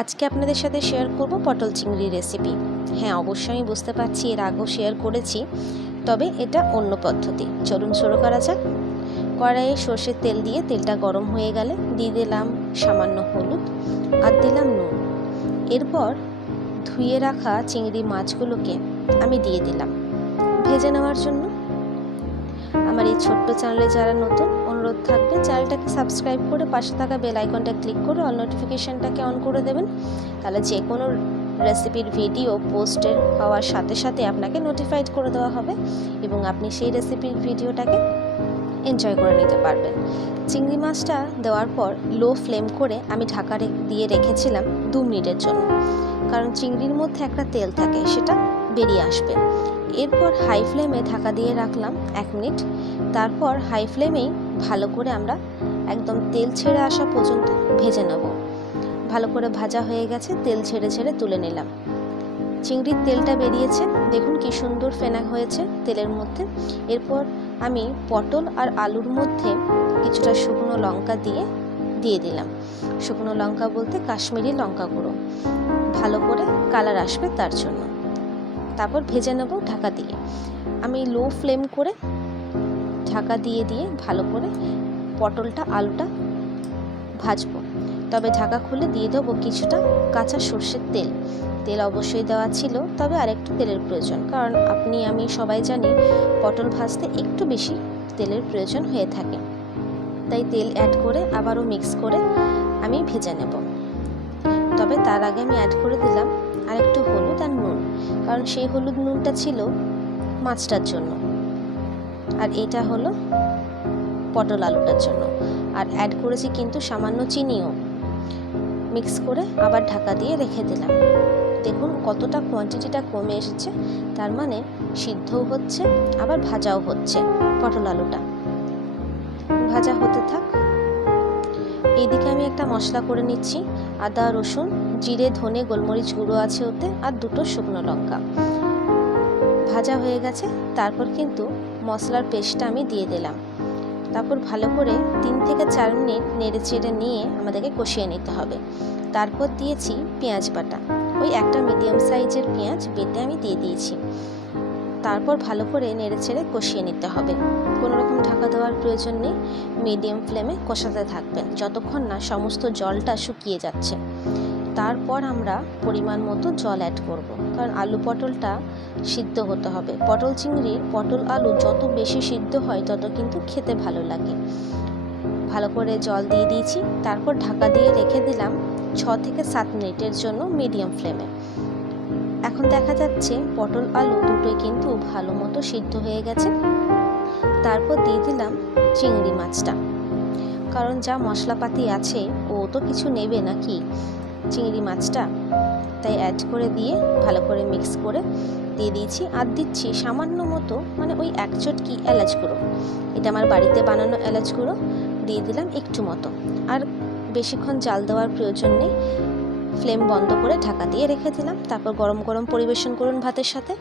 আজকে আপনাদের সাথে শেয়ার করব পটল চিংড়ি রেসিপি হ্যাঁ অবশ্যই আমি বুঝতে পারছি, এর আগেও শেয়ার করেছি, তবে এটা অন্য পদ্ধতি। চলুন শুরু করা যাক। কড়াইয়ে সর্ষের তেল দিয়ে তেলটা গরম হয়ে গেলে দিয়ে দিলাম সামান্য হলুদ আর দিলাম নুন। এরপর ধুয়ে রাখা চিংড়ি মাছগুলোকে আমি দিয়ে দিলাম। ভেজে নেওয়ার জন্য। আমার এই ছোট্ট চ্যানেলে যারা নতুন অনুরোধ থাকবে। চ্যানেলটাকে সাবস্ক্রাইব করে পাশে থাকা বেল আইকনটা ক্লিক করে অল নোটিফিকেশানটাকে অন করে দেবেন। তাহলে যে কোনো রেসিপির ভিডিও পোস্টের হওয়ার সাথে সাথে আপনাকে নোটিফাইড করে দেওয়া হবে এবং আপনি সেই রেসিপির ভিডিওটাকে এনজয় করে নিতে পারবেন। চিংড়ি মাছটা দেওয়ার পর লো ফ্লেম করে আমি ঢাকা দিয়ে রেখেছিলাম দু মিনিটের জন্য। কারণ চিংড়ির মধ্যে একটা তেল থাকে, সেটা বেরিয়ে আসবে। এরপর হাই ফ্লেমে ঢাকা দিয়ে রাখলাম এক মিনিট। তারপর হাই ফ্লেমেই ভালো করে আমরা একদম তেল ছেড়ে আসা পর্যন্ত ভেজে নেব। ভালো করে ভাজা হয়ে গেছে, তেল ছেড়ে ছেড়ে তুলে নিলাম। চিংড়ির তেলটা বেরিয়েছে, দেখুন কি সুন্দর ফেনা হয়েছে তেলের মধ্যে। এরপর আমি পটল আর আলুর মধ্যে কিছুটা শুকনো লঙ্কা দিয়ে দিয়ে দিলাম। শুকনো লঙ্কা বলতে কাশ্মীরি লঙ্কা গুঁড়ো। ভালো করে কালার আসবে তার জন্য। তারপর ভেজে নেব ঢাকা দিয়ে। আমি লো ফ্লেম করে ঢাকা দিয়ে দিয়ে ভালো করে পটলটা, আলুটা ভাজবো। তবে ঢাকা খুলে দিয়ে দেবো কিছুটা কাঁচা সর্ষের তেল। তেল অবশ্যই দেওয়া ছিল, তবে আরেকটু তেলের প্রয়োজন, কারণ আপনি, আমি সবাই জানি পটল ভাজতে একটু বেশি তেলের প্রয়োজন হয়ে থাকে। তাই তেল অ্যাড করে আবারও মিক্স করে আমি ভেজে নেব। তবে তার আগে আমি অ্যাড করে দিলাম আর একটু হলুদ আর নুন, কারণ সেই হলুদ নুনটা ছিল মাছটার জন্য। আর এটা হলো পটল আলুটার জন্য। আর অ্যাড করেছি কিন্তু সামান্য চিনিও। মিক্স করে আবার ঢাকা দিয়ে রেখে দিলাম। দেখুন কতটা কোয়ান্টিটিটা কমে এসেছে। তার মানে সিদ্ধও হচ্ছে, আবার ভাজাও হচ্ছে পটল আলুটা। ভাজা হতে থাক। এইদিকে আমি একটা মশলা করে নিচ্ছি। আদা, রসুন, জিরে, ধনে, গোলমরিচ গুঁড়ো আছে ওতে, আর দুটো শুকনো লঙ্কা। ভাজা হয়ে গেছে, তারপর কিন্তু মশলার পেস্টটা আমি দিয়ে দিলাম। তারপর ভালো করে তিন থেকে চার মিনিট নেড়ে চেড়ে নিয়ে আমাদেরকে কষিয়ে নিতে হবে। তারপর দিয়েছি পেঁয়াজ বাটা। ওই একটা মিডিয়াম সাইজের পেঁয়াজ বেটে আমি দিয়ে দিয়েছি। তারপর ভালো করে নেড়ে চেড়ে কষিয়ে নিতে হবে। কোনো রকম ঢাকা দেওয়ার প্রয়োজন নেই, মিডিয়াম ফ্লেমে কষাতে থাকবেন যতক্ষণ না সমস্ত জলটা শুকিয়ে যাচ্ছে। তারপর আমরা পরিমাণ মতো জল অ্যাড করব। কারণ আলু পটলটা সিদ্ধ হতে হবে। পটল চিংড়ির পটল আলু যত বেশি সিদ্ধ হয়, তত কিন্তু খেতে ভালো লাগে। ভালো করে জল দিয়ে দিয়েছি, তারপর ঢাকা দিয়ে রেখে দিলাম ছ থেকে সাত মিনিটের জন্য মিডিয়াম ফ্লেমে। এখন দেখা যাচ্ছে পটল আলু দুটোই কিন্তু ভালো মতো সিদ্ধ হয়ে গেছে। তারপর দিয়ে দিলাম চিংড়ি মাছটা। কারণ যা মশলাপাতি আছে, ও তো কিছু নেবে নাকি? চিংড়ি মাছটা তাই অ্যাড করে দিয়ে ভালো করে মিক্স করে দিয়ে দিয়েছি আর দিচ্ছি সামান্য মতো মানে ওই এক চটকি এলাচ গুঁড়ো। এটা আমার বাড়িতে বানানো এলাচ গুঁড়ো। দিয়ে দিলাম একটু মতো। আর বেশিক্ষণ জাল দেওয়ার প্রয়োজন নেই। ফ্লেম বন্ধ করে ঢাকা দিয়ে রেখে দিলাম। তারপর গরম গরম পরিবেশন করুন ভাতের সাথে।